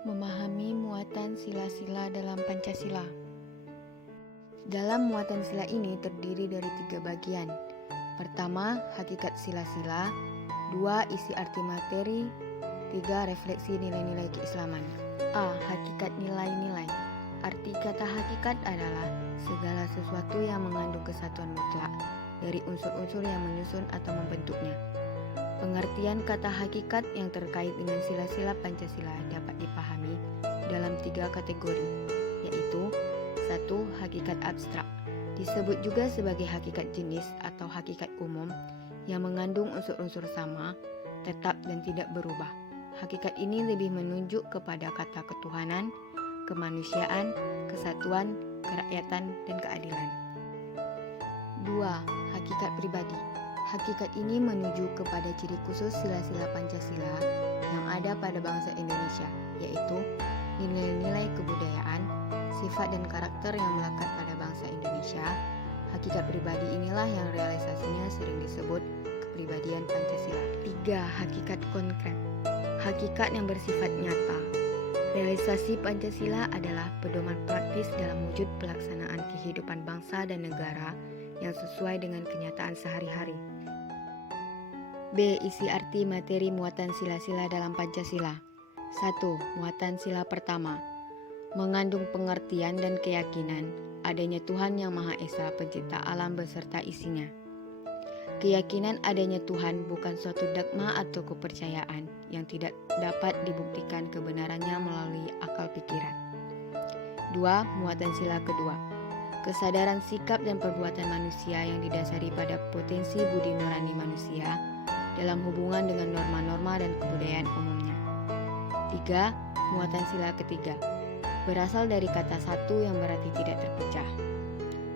Memahami muatan sila-sila dalam Pancasila. Dalam muatan sila ini terdiri dari 3 bagian. Pertama, hakikat sila-sila. 2, isi arti materi. 3, refleksi nilai-nilai keislaman. A. Hakikat nilai-nilai. Arti kata hakikat adalah segala sesuatu yang mengandung kesatuan mutlak dari unsur-unsur yang menyusun atau membentuknya. Pengertian kata hakikat yang terkait dengan sila-sila Pancasila dapat dipahami dalam 3 kategori, yaitu 1. Hakikat abstrak, disebut juga sebagai hakikat jenis atau hakikat umum yang mengandung unsur-unsur sama, tetap dan tidak berubah. Hakikat ini lebih menunjuk kepada kata ketuhanan, kemanusiaan, kesatuan, kerakyatan, dan keadilan. 2. Hakikat pribadi. Hakikat ini menuju kepada ciri khusus sila-sila Pancasila yang ada pada bangsa Indonesia, yaitu nilai-nilai kebudayaan, sifat dan karakter yang melekat pada bangsa Indonesia. Hakikat pribadi inilah yang realisasinya sering disebut kepribadian Pancasila. 3. Hakikat konkret. Hakikat yang bersifat nyata. Realisasi Pancasila adalah pedoman praktis dalam wujud pelaksanaan kehidupan bangsa dan negara yang sesuai dengan kenyataan sehari-hari. B. Isi arti materi muatan sila-sila dalam Pancasila. 1. Muatan sila pertama mengandung pengertian dan keyakinan adanya Tuhan Yang Maha Esa pencipta alam beserta isinya. Keyakinan adanya Tuhan bukan suatu dogma atau kepercayaan yang tidak dapat dibuktikan kebenarannya melalui akal pikiran. 2. Muatan sila kedua, kesadaran sikap dan perbuatan manusia yang didasari pada potensi budi nurani manusia dalam hubungan dengan norma-norma dan kebudayaan umumnya. 3. Muatan sila ketiga, berasal dari kata satu yang berarti tidak terpecah,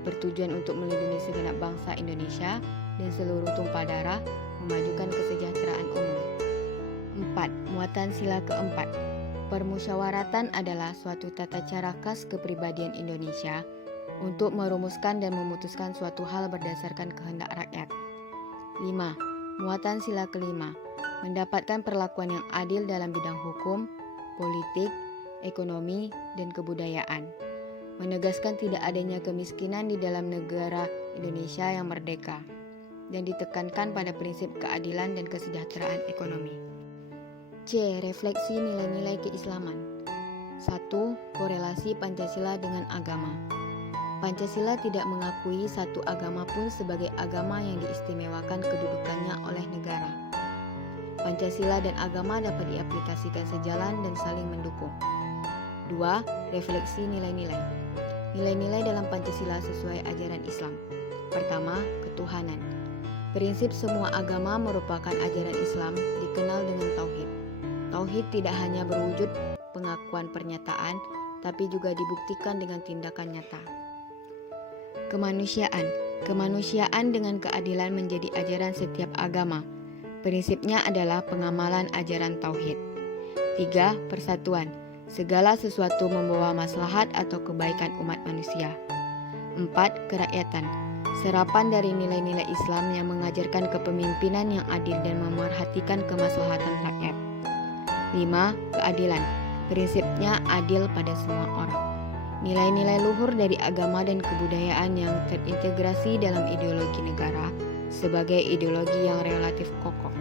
bertujuan untuk melindungi segenap bangsa Indonesia dan seluruh tumpah darah, memajukan kesejahteraan umum. 4. Muatan sila keempat, permusyawaratan adalah suatu tata cara khas kepribadian Indonesia untuk merumuskan dan memutuskan suatu hal berdasarkan kehendak rakyat. 5. Muatan sila kelima, mendapatkan perlakuan yang adil dalam bidang hukum, politik, ekonomi, dan kebudayaan. Menegaskan tidak adanya kemiskinan di dalam negara Indonesia yang merdeka, dan ditekankan pada prinsip keadilan dan kesejahteraan ekonomi. C. Refleksi nilai-nilai keislaman. 1. Korelasi Pancasila dengan agama. Pancasila tidak mengakui satu agama pun sebagai agama yang diistimewakan kedudukannya oleh negara. Pancasila dan agama dapat diaplikasikan sejalan dan saling mendukung. 2. Refleksi nilai-nilai. Nilai-nilai dalam Pancasila sesuai ajaran Islam. Pertama, ketuhanan. Prinsip semua agama merupakan ajaran Islam dikenal dengan tauhid. Tauhid tidak hanya berwujud pengakuan pernyataan, tapi juga dibuktikan dengan tindakan nyata. Kemanusiaan. Kemanusiaan dengan keadilan menjadi ajaran setiap agama. Prinsipnya adalah pengamalan ajaran tauhid. 3. Persatuan. Segala sesuatu membawa maslahat atau kebaikan umat manusia. 4. Kerakyatan. Serapan dari nilai-nilai Islam yang mengajarkan kepemimpinan yang adil dan memerhatikan kemaslahatan rakyat. 5. Keadilan. Prinsipnya adil pada semua orang. Nilai-nilai luhur dari agama dan kebudayaan yang terintegrasi dalam ideologi negara sebagai ideologi yang relatif kokoh.